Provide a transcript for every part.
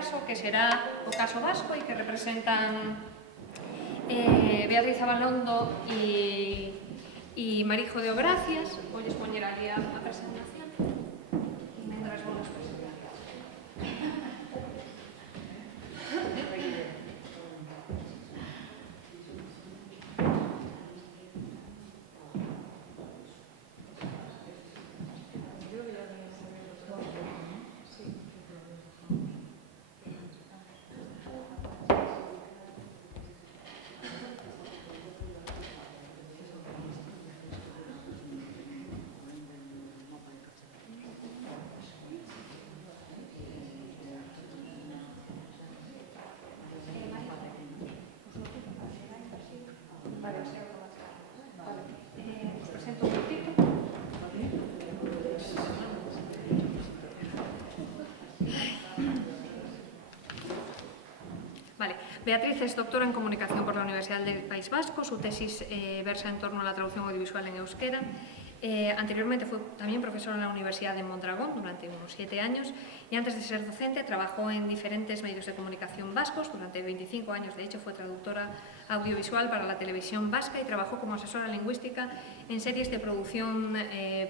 caso, que será o caso vasco e que representan Beatriz Abalondo e Marijo de Ogracias. Vou lles poñer ali a presentación e mentras vamos presentar. Beatriz es doctora en Comunicación por la Universidad del País Vasco. Su tesis versa en torno a la traducción audiovisual en euskera. Anteriormente fue también profesora en la Universidad de Mondragón durante unos 7 años y antes de ser docente trabajó en diferentes medios de comunicación vascos. Durante 25 años, de hecho, fue traductora audiovisual para la televisión vasca y trabajó como asesora lingüística en series de producción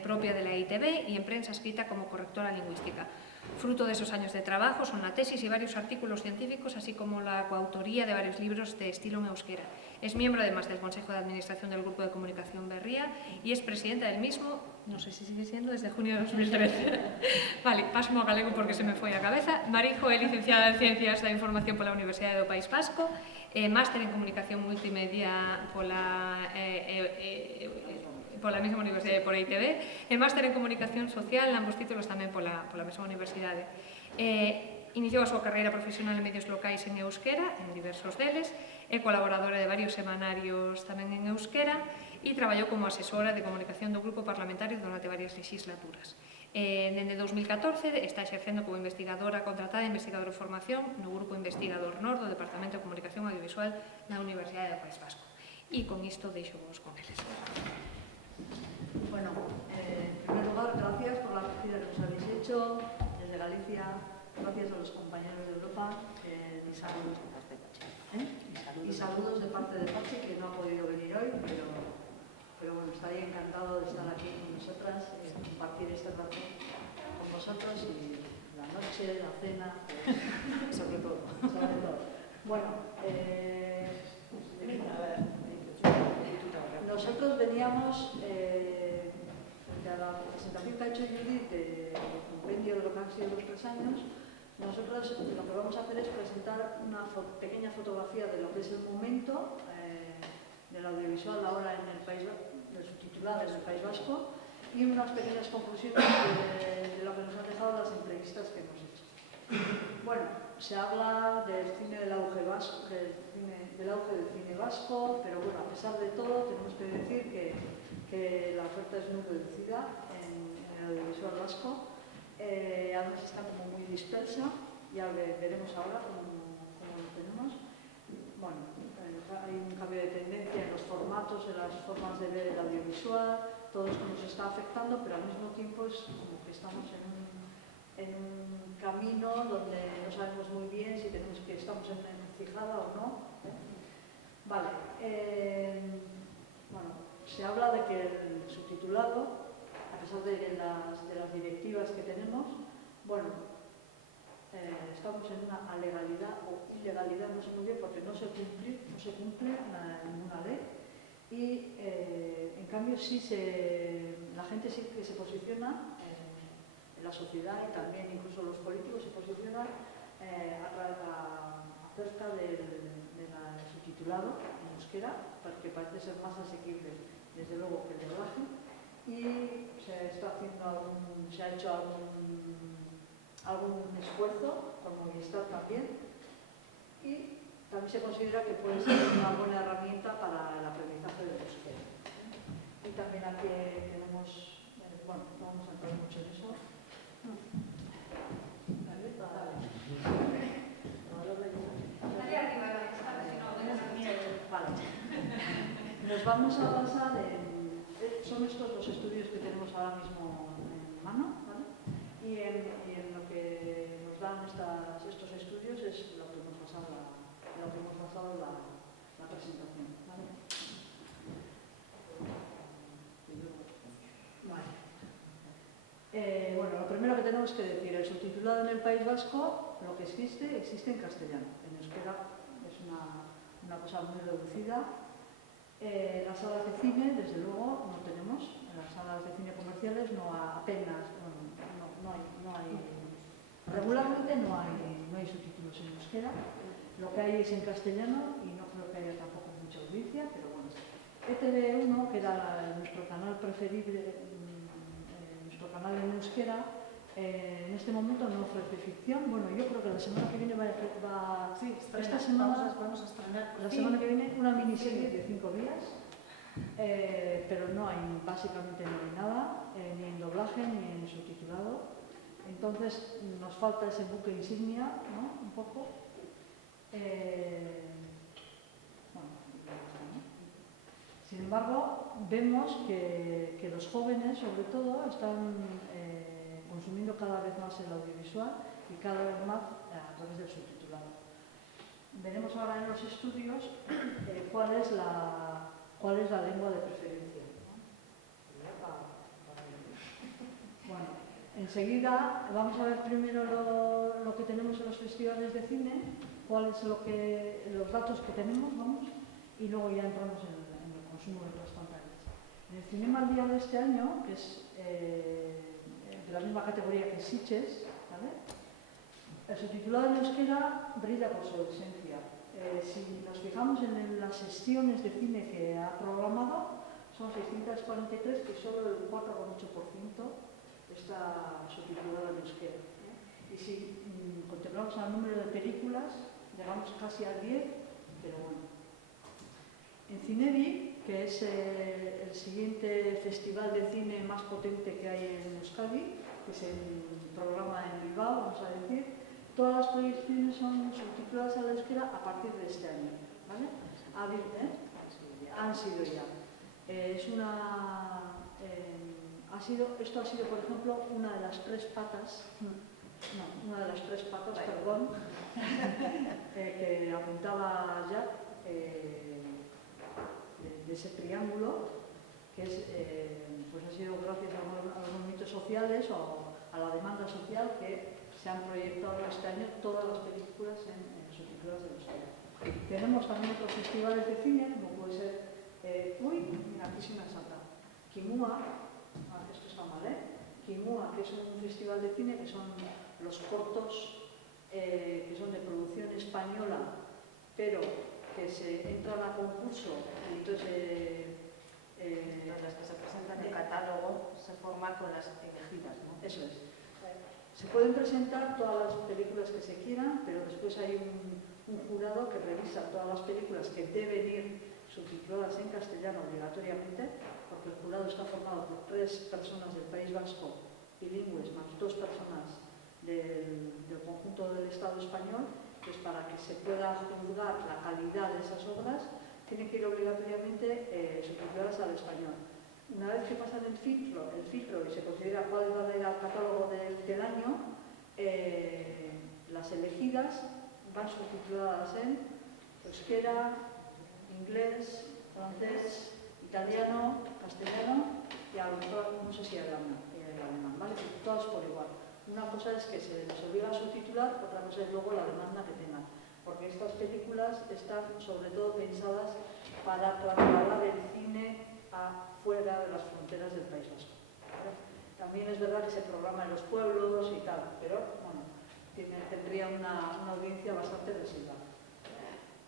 propia de la ITV y en prensa escrita como correctora lingüística. Fruto de esos años de trabajo son la tesis y varios artículos científicos, así como la coautoría de varios libros de estilo en euskera. Es miembro, además, del Consejo de Administración del Grupo de Comunicación Berría y es presidenta del mismo, no sé si sigue siendo, desde junio de 2013. Vale, paso a galego porque se me foi a cabeza. Marijo é licenciada en Ciencias da Información pola Universidade do País Vasco, máster en Comunicación Multimedia pola mesma Universidade por ITV, e máster en Comunicación Social, ambos títulos tamén pola mesma Universidade. Iniciou a súa carreira profesional en medios locais en euskera, en diversos deles, é colaboradora de varios semanarios tamén en euskera e traballou como asesora de comunicación do grupo parlamentario durante varias legislaturas. Dende 2014 está exercendo como investigadora contratada e investigadora de formación no Grupo Investigador Nor do Departamento de Comunicación Audiovisual da Universidade do País Vasco. E con isto deixo vos con eles. Bueno, en primer lugar, gracias por la acogida que nos habéis hecho desde Galicia. Gracias a los compañeros de Europa. Y saludos de parte de Pachi, que no ha podido venir hoy, pero bueno, estaría encantado de estar aquí con nosotras, compartir este rato con vosotros y la noche, la cena, sobre todo. Bueno, nosotros veníamos, frente a la presentación que ha hecho Judith del compendio de lo que han sido los 3 años, nosotros lo que vamos a hacer es presentar una pequeña fotografía de lo que es el momento del audiovisual ahora en el país, de subtituladas del País Vasco, y unas pequeñas conclusiones de lo que nos han dejado las entrevistas que hemos hecho. Bueno, se habla del cine del auge vasco, del auge del cine vasco, pero bueno, a pesar de todo tenemos que decir que la oferta es muy reducida en el audiovisual vasco. Además está como muy dispersa, ya veremos ahora cómo lo tenemos. Bueno, hay un cambio de tendencia en los formatos, en las formas de ver el audiovisual, todo esto nos está afectando, pero al mismo tiempo es como que estamos en un camino donde no sabemos muy bien si estamos en una encrucijada o no. Vale, bueno, se habla de que el subtitulado, a pesar de las directivas que tenemos, bueno, estamos en una alegalidad o ilegalidad, no sé muy bien, porque no se cumple ninguna ley y en cambio la gente sí que se posiciona en la sociedad y también incluso los políticos se posicionan acerca del subtitulado en euskera, porque parece ser más asequible desde luego que el doblaje. Y se ha hecho algún esfuerzo con Movistar también, y también se considera que puede ser una buena herramienta para el aprendizaje del euskera. Y también aquí tenemos, bueno, no vamos a entrar mucho en eso. Vale. Nos vamos a basar son estos los estudios que tenemos ahora mismo en mano, ¿vale? Y en lo que nos dan estos estudios lo que hemos basado la presentación. ¿Vale? Vale. Bueno, lo primero que tenemos que decir, el subtitulado en el País Vasco, lo que existe en castellano. En euskera es una cosa muy reducida. Las salas de cine, desde luego, no tenemos. En las salas de cine comerciales no apenas, no hay regularmente no hay subtítulos en euskera. Lo que hay es en castellano y no creo que haya tampoco mucha audiencia, pero bueno. ETV1, que era nuestro canal preferible, nuestro canal en euskera, en este momento no ofrece ficción. Bueno, yo creo que la semana que viene sí, esta semana vamos a estrenar. La semana que viene una miniserie de 5 días, pero no hay, básicamente no hay nada, ni en doblaje ni en subtitulado. Entonces nos falta ese buque insignia, ¿no? Un poco. Bueno, sin embargo, vemos que los jóvenes, sobre todo, están consumiendo cada vez más el audiovisual y cada vez más a través del subtitulado. Veremos ahora en los estudios cuál es la lengua de preferencia. Bueno, enseguida vamos a ver primero lo que tenemos en los festivales de cine, cuáles son los datos que tenemos, vamos, y luego ya entramos en el consumo de las pantallas. En el Cinema al Día de este año, que es de la misma categoría que Sitges, ¿vale? El subtitulado en euskera brilla por su ausencia. Si nos fijamos en las sesiones de cine que ha programado, son 643 y solo el 4,8% está subtitulado en euskera. Y si contemplamos el número de películas, llegamos casi al 10, pero bueno. En Cinebi, que es el siguiente festival de cine más potente que hay en Euskadi, que es el programa en Bilbao, vamos a decir, todas las proyecciones son subtituladas al euskera a partir de este año, ¿vale? Han sido ya. Esto ha sido, por ejemplo, una de las tres patas, perdón, que apuntaba Jack, de ese triángulo, que es, pues ha sido gracias a los movimientos sociales o a la demanda social que se han proyectado este año todas las películas en subtituladas de euskera. Tenemos también otros festivales de cine, como puede ser, mira, aquí se me ha saltado, Kimua, esto está mal, Kimua, que es un festival de cine que son los cortos que son de producción española, pero que se entran a concurso y entonces las que se presentan en catálogo se forman con las elegidas, ¿no? Eso es. Se pueden presentar todas las películas que se quieran, pero después hay un jurado que revisa todas las películas que deben ir subtituladas en castellano obligatoriamente, porque el jurado está formado por 3 personas del País Vasco bilingües, más 2 personas del conjunto del Estado español, pues para que se pueda juzgar la calidad de esas obras, tienen que ir obligatoriamente subtituladas al español. Una vez que pasan el filtro y se considera cuál va a ir al catálogo del año, las elegidas van subtituladas en euskera, inglés, francés, italiano, castellano y a lo mejor, no sé si alemán, ¿vale? Todas por igual. Una cosa es que se les obliga a subtitular, otra cosa es luego la demanda que tengan. Porque estas películas están sobre todo pensadas para trasladar el cine fuera de las fronteras del País Vasco. ¿Vale? También es verdad que se programa en los pueblos y tal, pero bueno, tendría una audiencia bastante residual.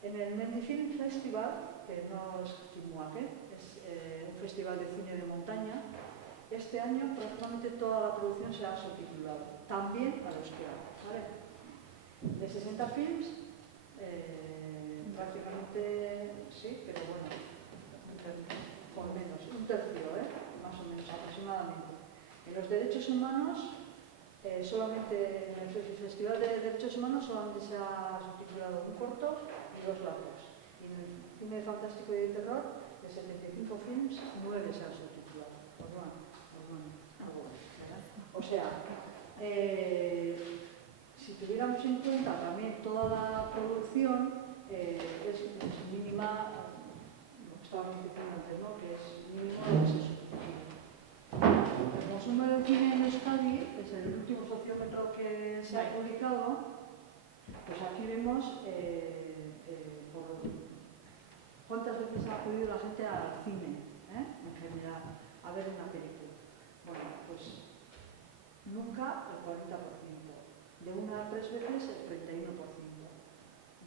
En el Mendifilm Festival, que no es Kimuake, es un festival de cine de montaña, este año prácticamente toda la producción se ha subtitulado, también a euskera. ¿Vale? De 60 films, prácticamente sí, pero bueno, con menos, un tercio, más o menos, aproximadamente. En los derechos humanos, solamente en el Festival de Derechos Humanos solamente se ha subtitulado un corto y 2 largos. Y en el cine fantástico y de terror, de 75 films, 9 se han subtitulado. Pues bueno, algo más, ¿verdad? O sea, si tuviéramos en cuenta también toda la producción, es mínima, lo que estábamos diciendo antes, ¿no? Que es mínimo de suficiente. El consumo de cine en Euskadi, es el último sociómetro que se ha publicado, pues aquí vemos cuántas veces ha acudido la gente al cine, en general, a ver una película. Bueno, pues nunca el 40%, de 1 a 3 veces el 31%,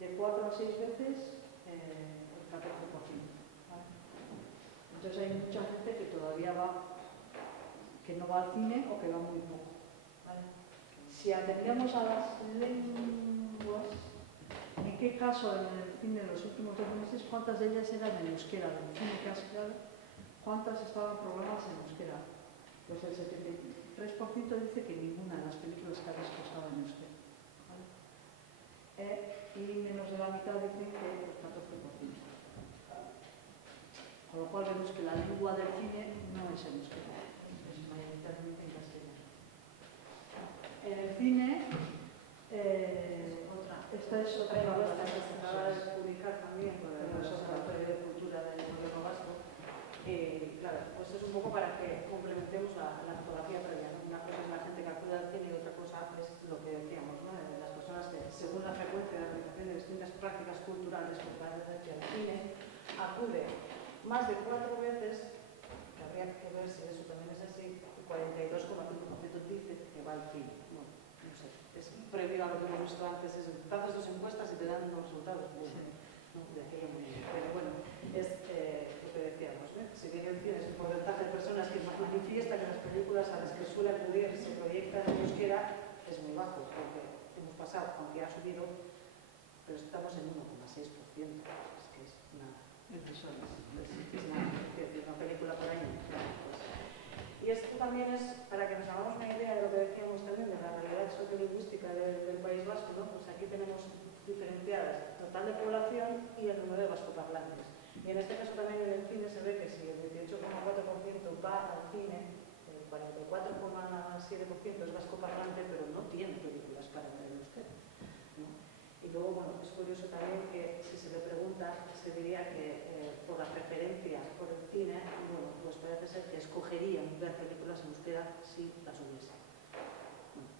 de 4 a 6 veces el 14%. ¿Vale? Entonces hay mucha gente que todavía que no va al cine o que va muy poco. ¿Vale? Si atendemos a las lenguas, ¿en qué caso en el cine en los últimos 2 meses, cuántas de ellas eran en euskera? Del cine que has creado, ¿cuántas estaban programadas en euskera? Pues el 73% dice que ninguna de las películas que ha visto estaba en euskera. ¿Vale? Y menos de la mitad dicen que el 14%. Con lo cual vemos que la lengua del cine no es el euskera, es mayoritariamente en castellano. En el cine, esta es otra propuesta que se acaba de publicar también por el Observatorio de Cultura del Gobierno Vasco. Claro, pues es un poco para que complementemos la fotografía previa, ¿no? Una cosa es la gente que acude al cine y otra cosa es lo que decíamos, ¿no? Las personas que, según la frecuencia de realización de distintas prácticas culturales por la tendencia al cine, acude más de 4 veces, que habría que ver si eso también es así, 42,5% dice que va al cine. Bueno, no sé, es previo a lo que hemos visto antes, es te haces 2 encuestas y te dan unos resultados. Bueno, no, de aquella manera. Pero bueno, es lo que decíamos, ¿eh? Si bien el cine es un porcentaje de personas que manifiestan que las películas a las que suele acudir se proyectan en euskera, es muy bajo, porque hemos pasado, aunque ha subido, pero estamos en 1,6%, es que es nada. Es nada, es decir, una película por año. Pues. Y esto también es para que nos hagamos una idea de lo que decíamos también de la realidad sociolingüística del País Vasco, ¿no? Pues aquí tenemos diferenciadas el total de población y el número de vascoparlantes. Y en este caso también en el cine se ve que si el 18,4% va al cine, el 44,7% es vascoparlante, pero no tiene películas para ver en euskera, ¿no? Y luego, bueno, es curioso también que si se le pregunta, se diría que por la preferencia por el cine, bueno, pues parece ser que escogerían ver películas en euskera si las hubiese. Bueno,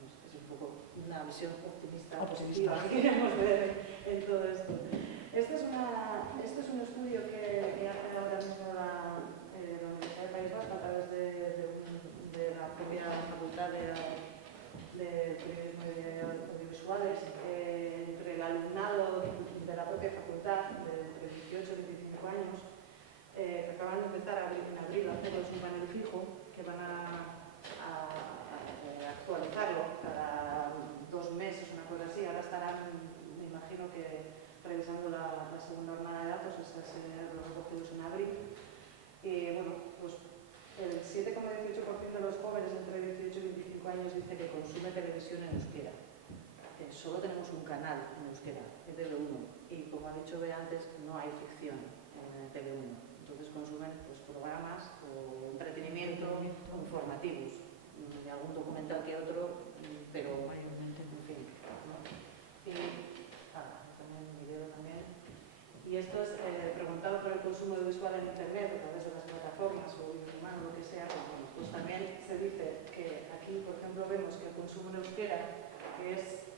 es un poco una visión optimista, positiva que queremos ver en todo esto. Este es un estudio que hace ahora mismo la Universidad del País Vasco a través de la propia Facultad de Periodismo y Audiovisuales, entre el alumnado de la propia facultad, de entre 18 y 25 años, que acaban de empezar en abril a hacerlos un panel fijo, que van a actualizarlo cada 2 meses, una cosa así. Ahora estarán, me imagino que revisando la segunda jornada de datos, estos los recogidos en abril. Y bueno, pues el 7,18% de los jóvenes entre 18 y 25 años dice que consume televisión en euskera. Solo tenemos un canal en euskera, es TV1. Y como ha dicho Bea antes, no hay ficción en TV1. Entonces consumen pues, programas o entretenimiento o informativos. De algún documental que otro, pero mayormente, en fin. ¿No? Y también video también. Y esto es preguntado por el consumo audiovisual en Internet a través de las plataformas o Videomano, lo que sea. Pues también se dice que aquí, por ejemplo, vemos que el consumo en euskera, que es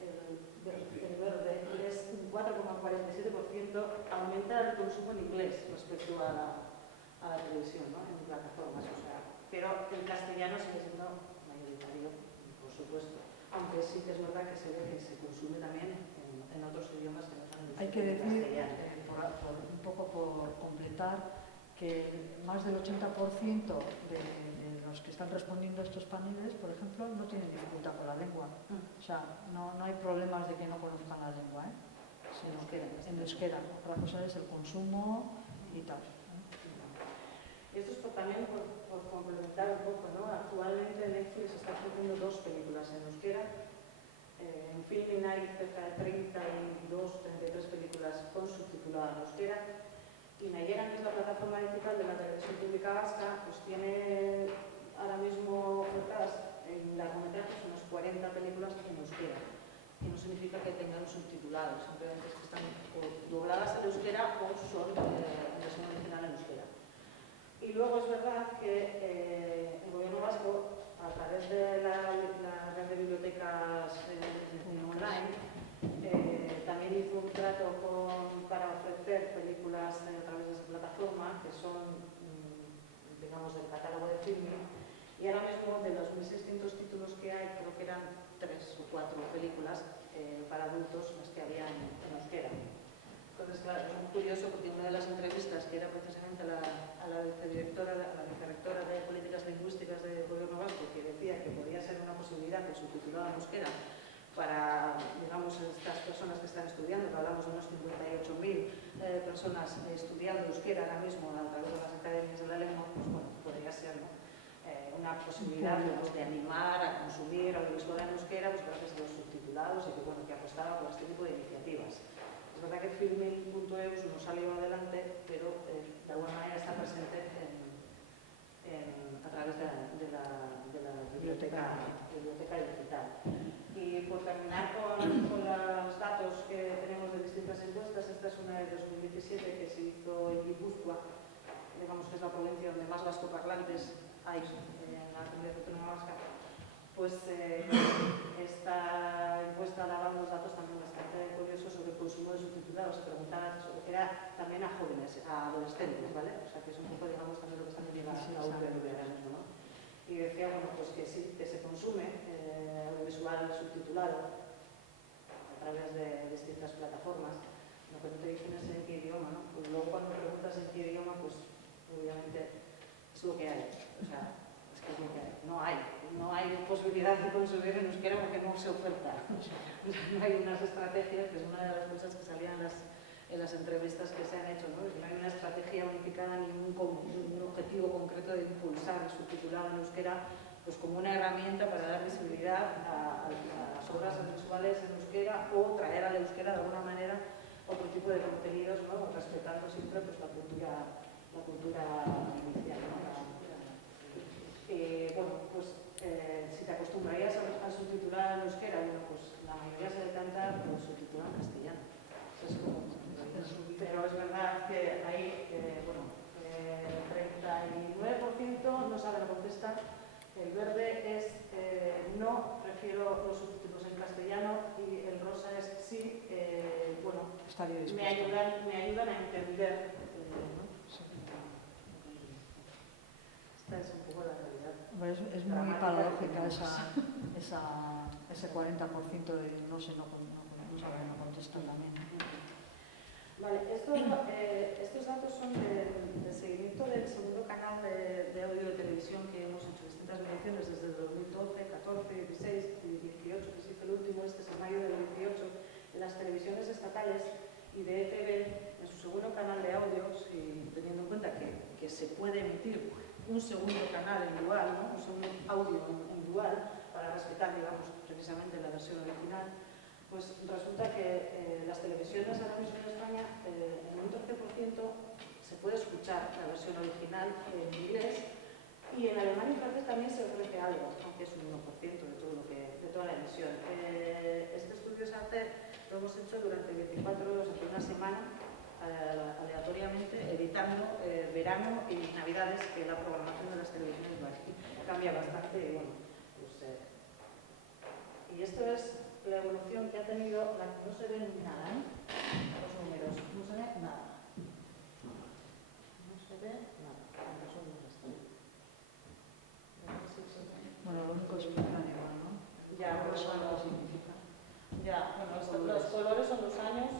el verde, es un 4,47%, aumenta el consumo en inglés respecto a la televisión, ¿no? En plataformas. O sea, pero el castellano sigue siendo mayoritario, por supuesto. Aunque sí que es verdad que se ve que se consume también en otros idiomas que no son el Hay que decir, castellano. un poco por completar, que más del 80% de los que están respondiendo a estos paneles, por ejemplo, no tienen dificultad con la lengua. O sea, no hay problemas de que no conozcan la lengua, sino en euskera. Otra cosa es el consumo y tal. Esto es también por complementar un poco, ¿no? Actualmente Netflix está ofreciendo 2 películas en euskera. En Filmin hay cerca de 33 películas con subtitulado en euskera. Y Nayera, que es la plataforma digital de la televisión pública vasca, pues tiene ahora mismo ofertadas en largometrajes unas 40 películas en euskera. Que no significa que tengan subtitulados, simplemente es que están bibliotecas online. También hizo un trato para ofrecer películas a través de esa plataforma, que son, digamos, del catálogo de Filmin. Y ahora mismo, de los 1.600 títulos que hay, creo que eran 3 o 4 películas para adultos las que había en euskera. Entonces, claro, es muy curioso porque una de las entrevistas, que era precisamente a la vicerrectora de Políticas Lingüísticas del Gobierno Vasco, que decía que podía ser una posibilidad que subtitulaba en euskera para, digamos, estas personas que están estudiando, que hablamos de unos 58.000 personas estudiando euskera ahora mismo a través de las academias de la lengua, pues bueno, podría ser, ¿no? Una posibilidad, digamos, de animar a consumir audiovisual en euskera, pues gracias a los subtitulados y que, bueno, que apostaba por este tipo de iniciativas. Es verdad que Filmin.eus no salió adelante, pero de alguna manera está presente a través de la biblioteca digital. Y por terminar con los datos que tenemos de distintas encuestas, esta es una de 2017 que se hizo en Guipúzcoa, digamos que es la provincia donde más vascoparlantes hay en la Comunidad Autónoma Vasca. Pues esta encuesta daba unos datos también bastante curiosos sobre el consumo de subtitulados. Se preguntaba sobre que era también a jóvenes, a adolescentes, ¿vale? O sea, que es un poco, digamos, también lo que está metiendo la UPV ahora mismo, ¿no? Y decía, bueno, pues que sí, que se consume audiovisual subtitulado a través de distintas plataformas. Lo que no te dicen es en qué idioma, ¿no? Pues luego cuando preguntas en qué idioma, pues obviamente es lo que hay. O sea, es que es lo que hay. No hay posibilidad de consumir en euskera porque no se oferta. No hay unas estrategias, que es una de las cosas que salían en las entrevistas que se han hecho, ¿no? No hay una estrategia unificada ni un objetivo concreto de impulsar el subtitulado en euskera pues como una herramienta para dar visibilidad a las obras audiovisuales en euskera o traer al euskera de alguna manera otro tipo de contenidos, ¿no? Respetando siempre pues, la cultura inicial, ¿no? Bueno, pues si te acostumbrarías a subtitular en euskera, bueno, pues la mayoría se decanta por subtitular en castellano. Es como, pero es verdad que ahí, bueno, 39% no sabe la contesta. El verde es no, prefiero los subtítulos en castellano, y el rosa es sí, bueno, me ayudan a entender. ¿No? Esta es un poco la realidad. Es muy paradójica ese 40% de no sé, no sabe, no contesta también. Vale, estos datos son del seguimiento del segundo canal de audio de televisión que hemos hecho distintas mediciones desde el 2012, 14, 16 y 18, que se hizo el último, este es en mayo del 18, de las televisiones estatales y de ETV en su segundo canal de audio, teniendo en cuenta que se puede emitir un segundo canal en dual, ¿no? Un segundo audio en dual, para respetar, digamos, precisamente la versión original. Pues resulta que las televisiones ahora mismo en España, en un 13% se puede escuchar la versión original en inglés, y en alemán y francés también se ofrece algo, aunque es un 1% de toda la emisión. Este estudio SACER lo hemos hecho durante 24 horas, hace una semana, aleatoriamente, evitando verano y navidades, que la programación de las televisiones cambia bastante. Y bueno, pues, y esto es la evolución que ha tenido, no se ve nada, ¿eh? Los números, no se ve nada. No se ve nada. Los números están. Bueno, lo único es que es igual, ¿no? Ya, pero eso no significa. Ya, bueno, los colores son los años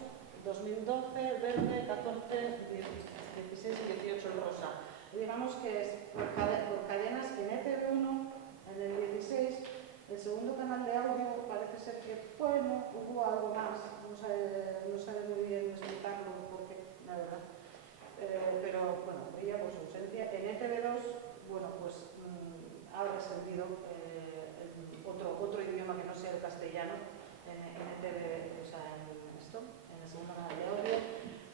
2012, verde, 14, 16 y 18 el rosa. Y digamos que es por cadenas en ETV1, en el 16, el segundo canal de audio parece ser que, bueno, hubo algo más, no sabe muy bien explicarlo porque, la verdad. Pero bueno, veíamos ausencia. En ETV2, bueno, pues ha reservido otro idioma que no sea el castellano en ETV, o sea, en el segundo canal de audio.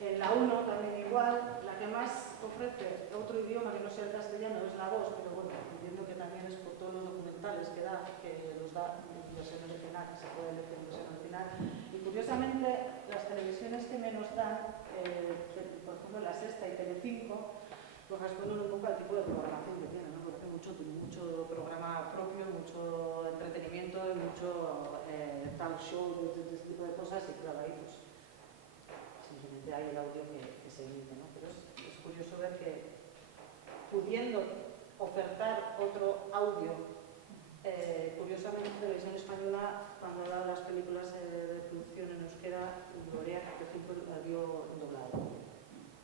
En la 1 también igual. La que más ofrece otro idioma que no sea el castellano es la 2, pero bueno, entiendo que también es por todos los documentales que los da en versión original, que se puede leer en versión original. Y curiosamente, las televisiones que menos dan, por ejemplo La Sexta y Telecinco, pues responden un poco al tipo de programación que tienen, ¿no? Porque tiene mucho programa propio, mucho entretenimiento y mucho talk show, de este tipo de cosas, y claro, ahí pues simplemente hay el audio que se emite, ¿no? Pero es curioso ver que pudiendo ofertar otro audio, curiosamente Televisión Española, cuando ha dado las películas de producción en euskera, Gloria, por ejemplo, la dio en doblado.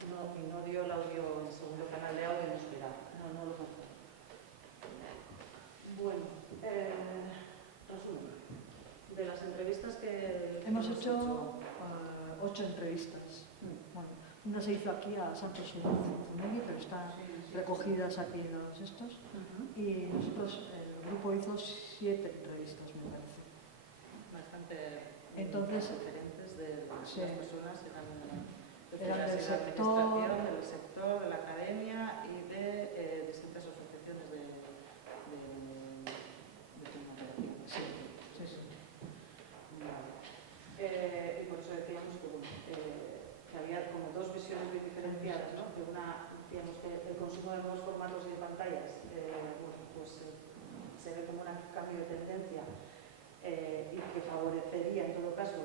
Y no dio el audio en segundo canal de audio en euskera. No lo ofreció. Bueno, resumen. De las entrevistas que hemos hecho 8 entrevistas. Bueno, una se hizo aquí a Santos Zunegui, pero están recogidas aquí los estos. Y nosotros, el grupo hizo 7 entrevistas, me parece. Bastante entonces, diferentes de las personas, eran de del la administración, del sector, de la academia y de distintas asociaciones de filmografía. Sí, sí, sí. Vale. Y por eso decíamos que había como dos visiones muy diferenciadas, ¿no? Que una, decíamos que el consumo de nuevos formatos y de pantallas se ve como un cambio de tendencia y que favorecería en todo caso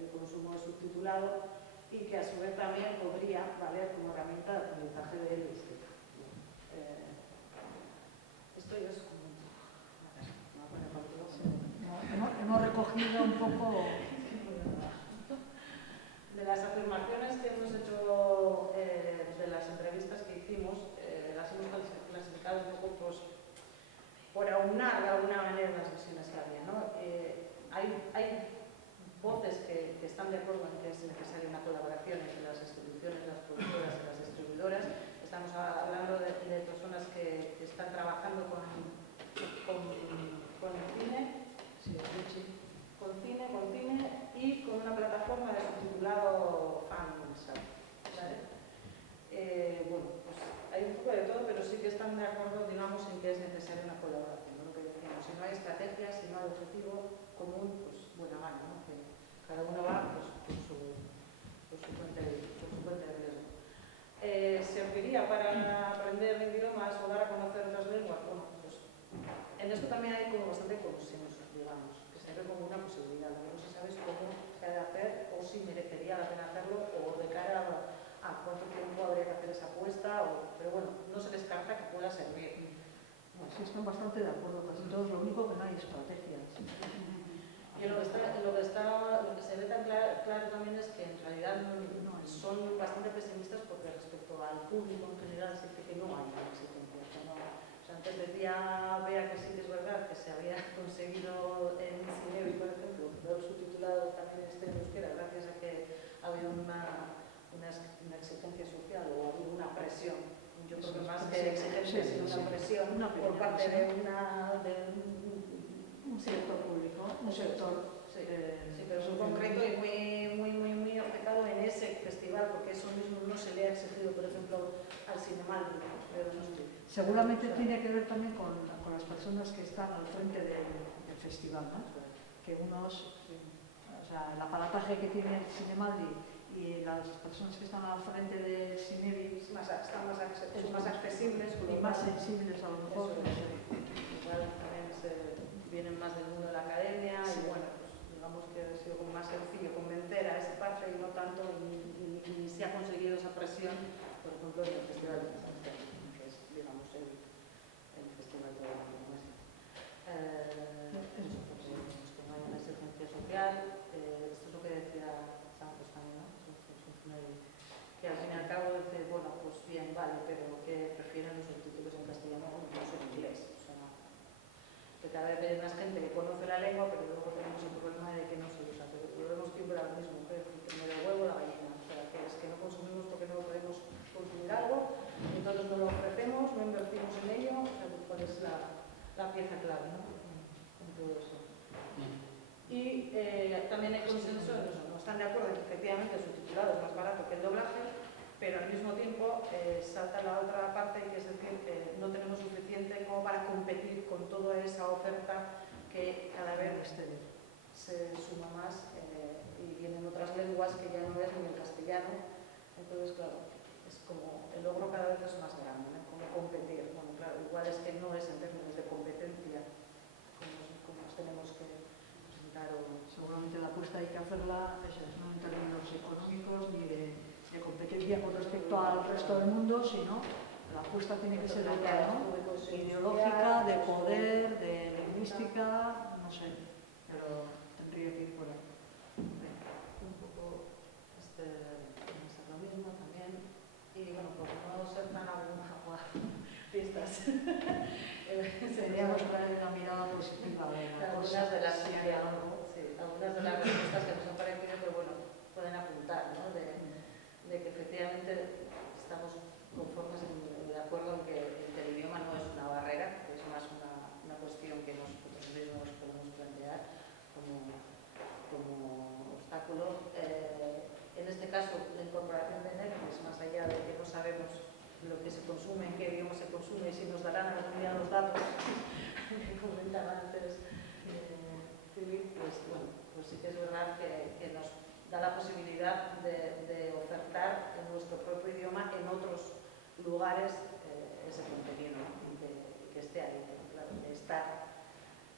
el consumo subtitulado, y que a su vez también podría valer como herramienta de aprendizaje del euskera. Esto ya es como... Hemos recogido un poco... De las afirmaciones que hemos hecho, de las entrevistas que hicimos, las hemos clasificado un poco pues, por aunar de alguna manera las visiones que había, ¿no? Hay voces que están de acuerdo en que es necesaria una colaboración entre las instituciones, las productoras y las distribuidoras. Estamos hablando de personas que están trabajando con cine, con cine y con una plataforma de subtitulado fan-site, ¿vale? Bueno, pues hay un poco de todo, pero sí que están de acuerdo, digamos, en que es necesaria una colaboración, ¿no? Lo que decíamos, si no hay estrategia, si no hay objetivo común, pues buena gana, ¿no? Que cada uno va pues, por su cuenta de riesgo. ¿Serviría para aprender idiomas o dar a conocer otras lenguas? Bueno, pues en esto también hay como bastante consenso, digamos, que se ve como una posibilidad. Lo que no se sabe es cómo se ha de hacer o si merecería la pena hacerlo o de cara a cuánto tiempo habría que hacer esa apuesta, pero bueno, no se descarta que pueda servir. Bueno, sí, están bastante de acuerdo casi todos, lo único que no hay estrategias. Y lo que se ve tan claro también es que en realidad son bastante pesimistas porque respecto al público en general se dice que no hay una exigencia. O sea, antes decía Bea que sí que es verdad que se había conseguido en Cinebi, por ejemplo, ver subtitulado también en euskera gracias a que había una exigencia social o ha habido una presión. Yo creo que más que exigencia, sino una presión por parte de un sector público, un sector, sí, pero en concreto y muy enfocado en ese festival, porque eso mismo no se le ha exigido, por ejemplo, al Cinemal de Donosti. Seguramente tiene que ver también con las personas que están al frente del festival, ¿no? Que unos, o sea, el aparataje que tiene el Cinemaldi y las personas que están al frente del Cinebi son más accesibles y más sensibles a lo mejor. Igual también vienen más del mundo de la academia y bueno, pues digamos que ha sido como más sencillo convencer a ese parte y no tanto, y se ha conseguido esa presión, por ejemplo, en el Festival de San Antonio, que es, digamos, el festival de la nuestra. Pues que no hay una exigencia social, esto es lo que decía Santos también, ¿no? Que al fin y al cabo dice, bueno, pues bien, vale, pero que prefieren los subtítulos en castellano o incluso en inglés. O sea, que cada vez hay más gente que conoce la lengua, pero luego tenemos el problema de que no se usa. Pero volvemos siempre al mismo, que primero el huevo o la gallina. O sea, que es que no consumimos porque no podemos consumir algo, entonces no lo ofrecemos, no invertimos en ello. O sea, ¿cuál es la pieza clave, ¿no? En todo eso. Y también hay consenso en eso, no están de acuerdo en que efectivamente el subtitulado es más barato que el doblaje, pero al mismo tiempo salta la otra parte, que es decir, que no tenemos suficiente como para competir con toda esa oferta que cada vez se suma más y vienen otras lenguas que ya no es ni el castellano. Entonces, claro, es como el logro cada vez es más grande, ¿no? Como competir. Bueno, claro, igual es que no es en términos de competencia como nos tenemos que presentar o... Seguramente lógicamente la apuesta hay que hacerla no en términos económicos ni de competencia con respecto al resto del mundo, sino la apuesta tiene que ser otra, ¿no? Ideológica, de poder, de lingüística, no sé, pero tendría que ir por ahí. Un poco lo mismo también. Y bueno, por no ser tan pistas, Deberíamos traer una mirada positiva de la cosa. algunas de las si hay algo. algunas de las respuestas que nos han parecido, pero bueno, pueden apuntar, ¿no? De que efectivamente estamos conformes de acuerdo en que el idioma no es una barrera, que es más una cuestión que nosotros mismos podemos plantear como obstáculo. En este caso, la incorporación de NERCES, más allá de que no sabemos lo que se consume, en qué idioma se consume y si nos darán algún día los datos que comentaba antes Philip, pues bueno, pues sí que es verdad que nos da la posibilidad de ofertar en nuestro propio idioma en otros lugares ese contenido, ¿no? Y que esté ahí. Pero claro, de estar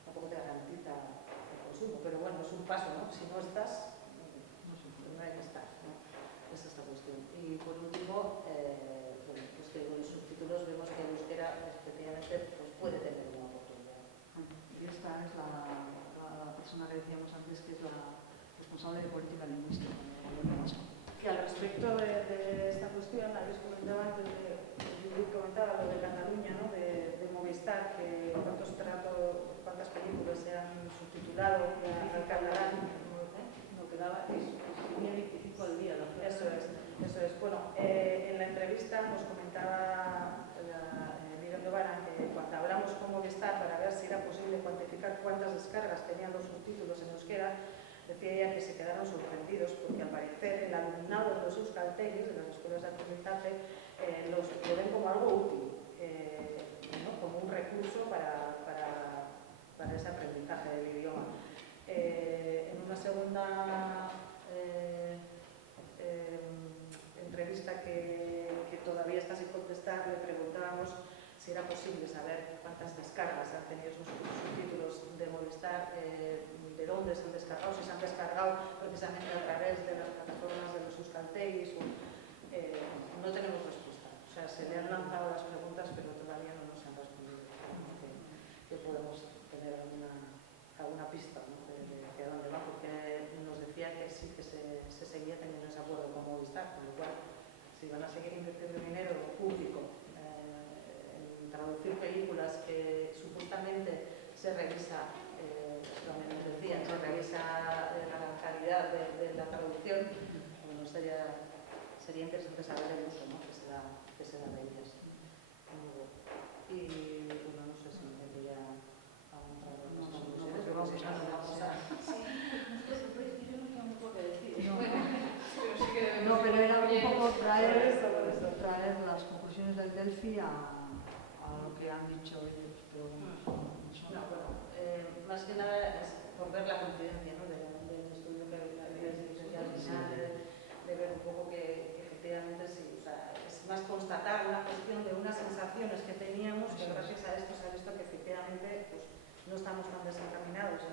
tampoco te garantiza el consumo, pero bueno, es un paso, ¿no? Si no estás, no hay que estar, ¿no? Es esta cuestión. Y por último, bueno, pues que con los subtítulos vemos que el euskera efectivamente pues puede tener una oportunidad. Y esta es la persona que decíamos antes que es la responsable de política lingüística del gobierno vasco. Que al respecto de esta cuestión, habéis comentado antes, Judith comentaba lo de Cataluña, ¿no? de Movistar, que cuántas películas se han subtitulado al catalán, No quedaba, es 25 al día. Eso es. Bueno, en la entrevista nos comentaba Miguel Novara que cuando hablamos con Movistar para ver si era posible cuantificar cuántas descargas tenían los subtítulos en euskera, decía ella que se quedaron sorprendidos porque al parecer el alumnado de los euskaltegis, de las escuelas de aprendizaje, lo ven como algo útil, ¿no? Como un recurso para ese aprendizaje del idioma. En una segunda entrevista que todavía está sin contestar, le preguntábamos si era posible saber cuántas descargas han tenido sus subtítulos de Movistar, de dónde se han descargado, si se han descargado precisamente a través de las plataformas de los euskaltegis. No tenemos respuesta. O sea, se le han lanzado las preguntas, pero todavía no nos han respondido. Que podemos tener alguna pista, ¿no? de hacia dónde va, porque nos decía que sí que se seguía teniendo ese acuerdo con Movistar, con lo cual, si van a seguir invirtiendo dinero público en traducir películas que supuestamente se revisa, también nos decían, se revisa la calidad de la traducción, bueno, sería interesante saber el uso, ¿no? que se da de ellas. Y bueno, no sé si me quería avanzar en las conclusiones, pero vamos a... No, pero era un poco traer las conclusiones del Delphi a lo que han dicho ellos. Pero más que nada es por ver la coincidencia, ¿no? del estudio que había licenciado al final, de ver un poco que efectivamente sí, o sea, es más constatar una cuestión de unas sensaciones que teníamos que gracias a esto se ha visto que efectivamente pues, no estamos tan desencaminados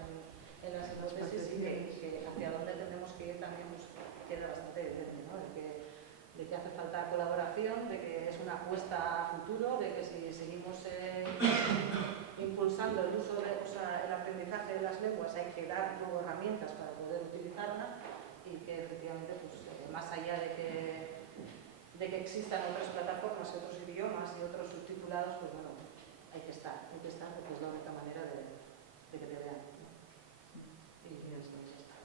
en las hipótesis y que hacia dónde tenemos que ir también pues, queda bastante evidente, ¿no? de que hace falta colaboración, de que es una apuesta a futuro, de que si seguimos impulsando el uso el aprendizaje de las lenguas hay que dar luego herramientas para poder utilizarla y que efectivamente pues, más allá de que existan otras plataformas y otros idiomas y otros subtitulados, pues bueno, hay que estar porque es la única manera de que te vean, ¿no? Y esto ya está.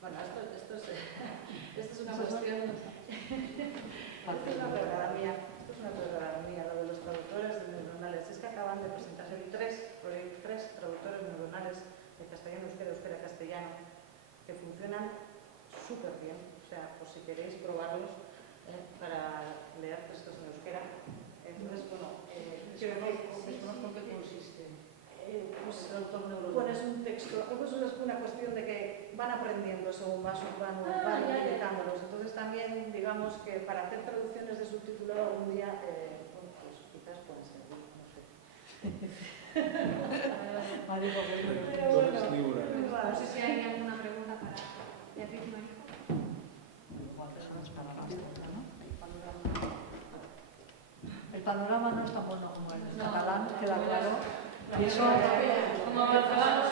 Bueno, esto es una cuestión, esto es una prueba mía, lo de los traductores neuronales. Es que acaban de presentar el Proyecto 3, traductores neuronales de castellano, euskera, castellano, que funcionan súper bien. O sea, por si queréis probarlos para leer textos en euskera. Entonces, bueno, desconozco qué consiste. Pones un texto, pues es una cuestión de que van aprendiendo según van utilizándolos. Entonces también, digamos que para hacer traducciones de subtitulado algún día, bueno, pues quizás pueden servir, no sé. Marico, Pero bueno, No sé si hay alguna pregunta para Beatriz y Marijo. el panorama no es tan bueno como el No. catalán, queda claro. Y eso, Como Barcelona,